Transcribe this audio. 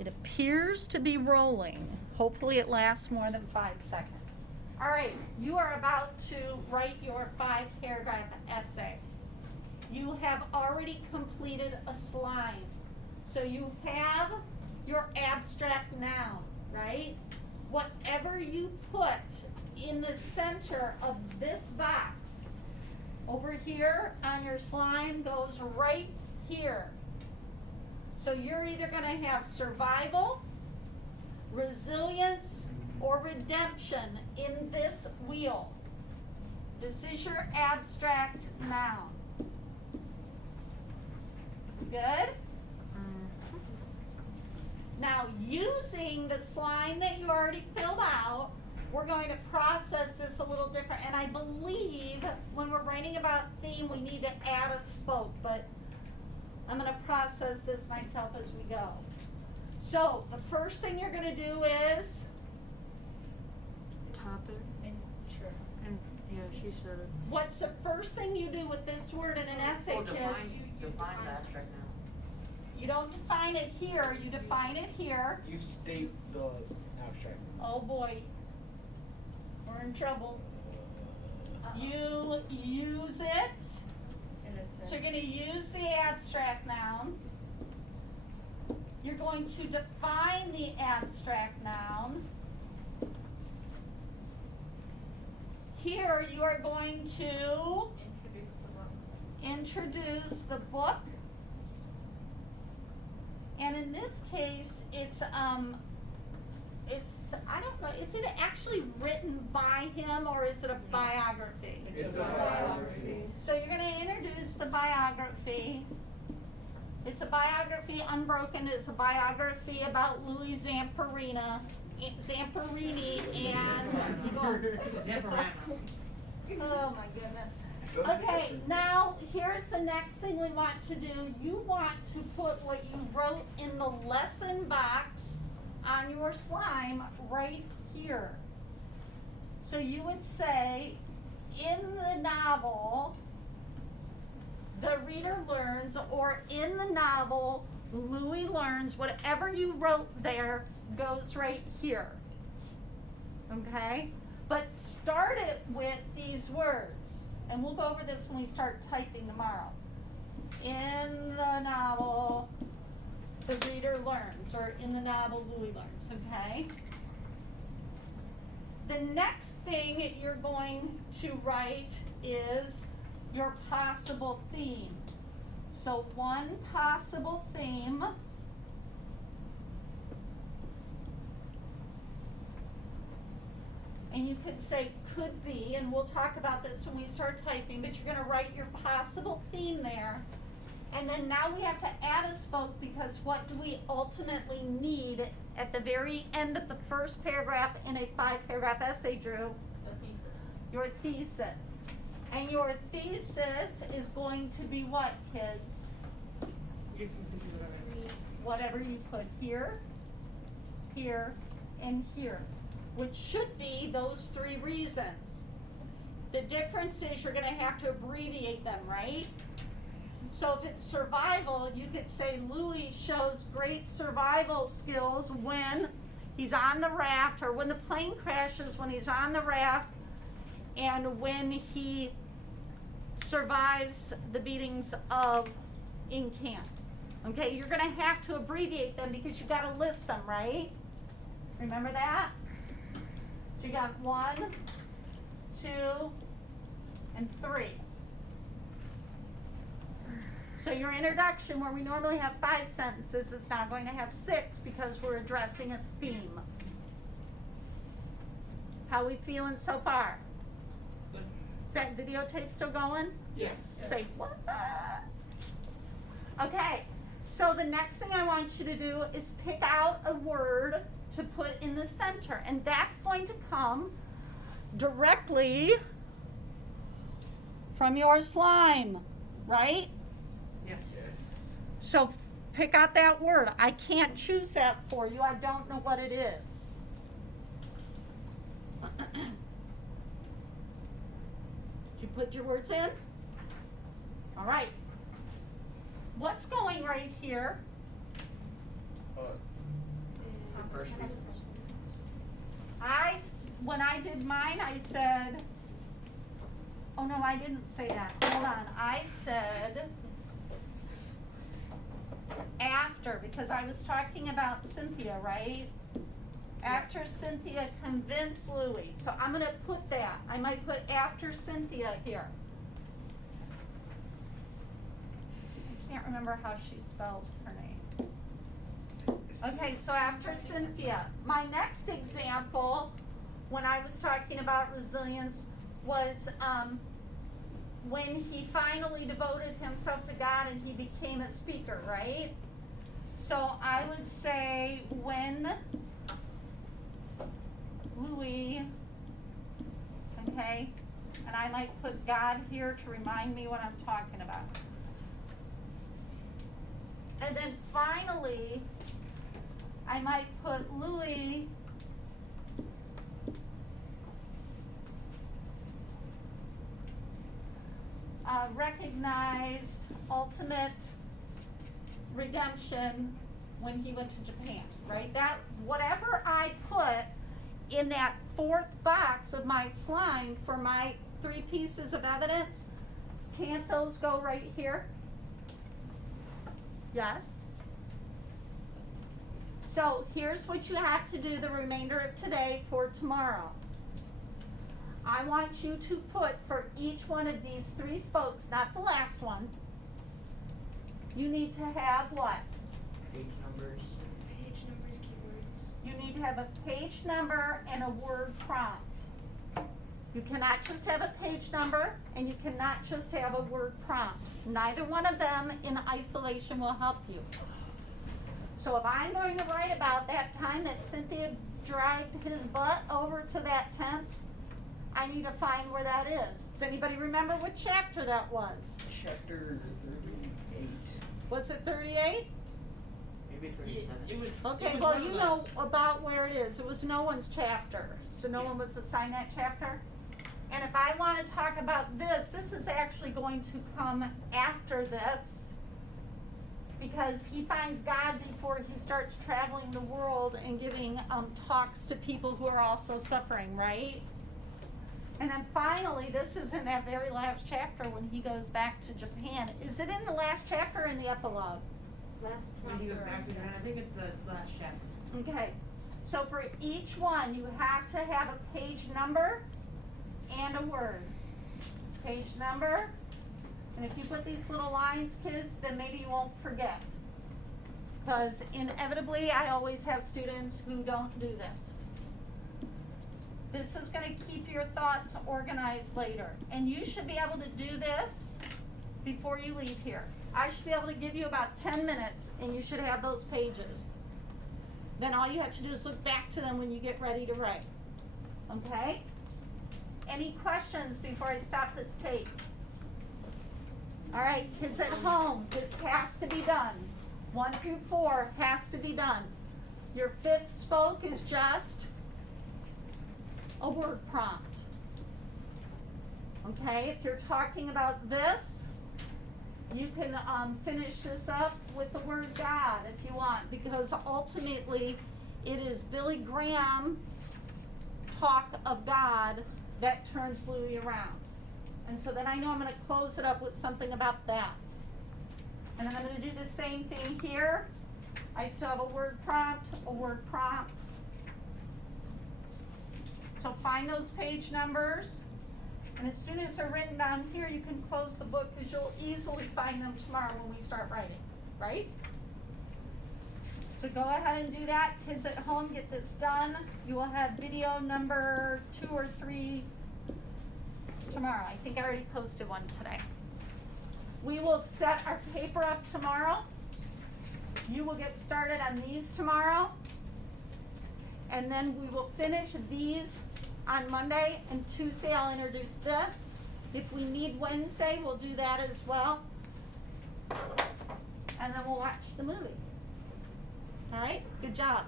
It appears to be rolling. Hopefully it lasts more than 5 seconds. All right, you are about to write your 5-paragraph essay. You have already completed a slime. So you have your abstract noun, right? Whatever you put in the center of this box over here on your slime goes right here. So you're either going to have survival, resilience, or redemption in this wheel. This is your abstract noun. Good? Now, using the slime that you already filled out, we're going to process this a little different. And I believe when we're writing about theme, we need to add a spoke, but I'm going to process this myself as we go. So, the first thing you're going to do is Topic. Sure. And yeah, she said it. What's the first thing you do with this word in an essay, kids? Define the abstract now. You don't define it here, you define it here. You state the abstract. Oh boy, we're in trouble. You use it. So you're going to use the abstract noun. You're going to define the abstract noun. Here you are going to introduce the book. And in this case, it's I don't know, is it actually written by him or is it a biography? It's a biography. So you're going to introduce the biography. It's a biography. Unbroken is a biography about Louis Zamperini, and oh my goodness. Okay, now here's the next thing we want to do. You want to put what you wrote in the lesson box on your slime right here. So you would say, in the novel, the reader learns, or in the novel, Louis learns. Whatever you wrote there goes right here. Okay? But start it with these words. And we'll go over this when we start typing tomorrow. In the novel, the reader learns, or in the novel, Louis learns, okay? The next thing you're going to write is your possible theme. So one possible theme. And you could say could be, and we'll talk about this when we start typing, but you're going to write your possible theme there. And then now we have to add a spoke, because what do we ultimately need at the very end of the first paragraph in a 5-paragraph essay, Drew? A thesis. Your thesis. And your thesis is going to be what, kids? Whatever you put here, here, and here, which should be those 3 reasons. The difference is you're going to have to abbreviate them, right? So if it's survival, you could say Louis shows great survival skills when he's on the raft, or when the plane crashes, when he's on the raft, and when he survives the beatings of in camp. Okay, you're going to have to abbreviate them because you've got to list them, right? Remember that? So you got 1, 2, and 3. So your introduction, where we normally have 5 sentences, is now going to have 6 because we're addressing a theme. How we feeling so far? Good. Is that videotape still going? Yes. Say what? Okay, so the next thing I want you to do is pick out a word to put in the center, and that's going to come directly from your slime, right? Yeah. Yes. So pick out that word. I can't choose that for you. I don't know what it is. Did you put your words in? All right. What's going right here? first reading. When I did mine, I said, oh no, I didn't say that. Hold on. I said after, because I was talking about Cynthia, right? After Cynthia convinced Louie. So I'm gonna put that. I might put after Cynthia here. I can't remember how she spells her name. Okay, so after Cynthia. My next example, when I was talking about resilience, was when he finally devoted himself to God and he became a speaker, right? So I would say when Louis, okay, and I might put God here to remind me what I'm talking about. And then finally, I might put Louis recognized ultimate redemption when he went to Japan, right? That, whatever I put in that fourth box of my slime for my 3 pieces of evidence, can't those go right here? Yes? So here's what you have to do the remainder of today for tomorrow. I want you to put for each one of these 3 spokes, not the last one, you need to have what? Page numbers. Page numbers, keywords. You need to have a page number and a word prompt. You cannot just have a page number and you cannot just have a word prompt. Neither one of them in isolation will help you. So if I'm going to write about that time that Cynthia dragged his butt over to that tent, I need to find where that is. Does anybody remember what chapter that was? Chapter 38. Was it 38? Maybe 37. It was. Okay, it was well, one you of know those. about where it is. It was no one's chapter, so no one was assigned that chapter. And if I want to talk about this is actually going to come after this, because he finds God before he starts traveling the world and giving talks to people who are also suffering, right? And then finally, this is in that very last chapter when he goes back to Japan. Is it in the last chapter or in the epilogue? Last When he goes back to Japan, I think it's the last chapter. Okay, so for each one, you have to have a page number and a word. Page number, and if you put these little lines, kids, then maybe you won't forget. Because inevitably, I always have students who don't do this. This is going to keep your thoughts organized later. And you should be able to do this before you leave here. I should be able to give you about 10 minutes and you should have those pages. Then all you have to do is look back to them when you get ready to write. Okay? Any questions before I stop this tape? All right, kids at home, this has to be done. 1 through 4 has to be done. Your 5th spoke is just a word prompt. Okay, if you're talking about this, you can finish this up with the word God if you want, because ultimately it is Billy Graham's talk of God that turns Louis around. And so then I know I'm going to close it up with something about that. And then I'm going to do the same thing here. I still have a word prompt, a word prompt. So find those page numbers, and as soon as they're written down here, you can close the book because you'll easily find them tomorrow when we start writing, right? So go ahead and do that. Kids at home, get this done. You will have video number 2 or 3 tomorrow. I think I already posted one today. We will set our paper up tomorrow. You will get started on these tomorrow. And then we will finish these on Monday, and Tuesday I'll introduce this. If we need Wednesday, we'll do that as well. And then we'll watch the movie. All right, good job.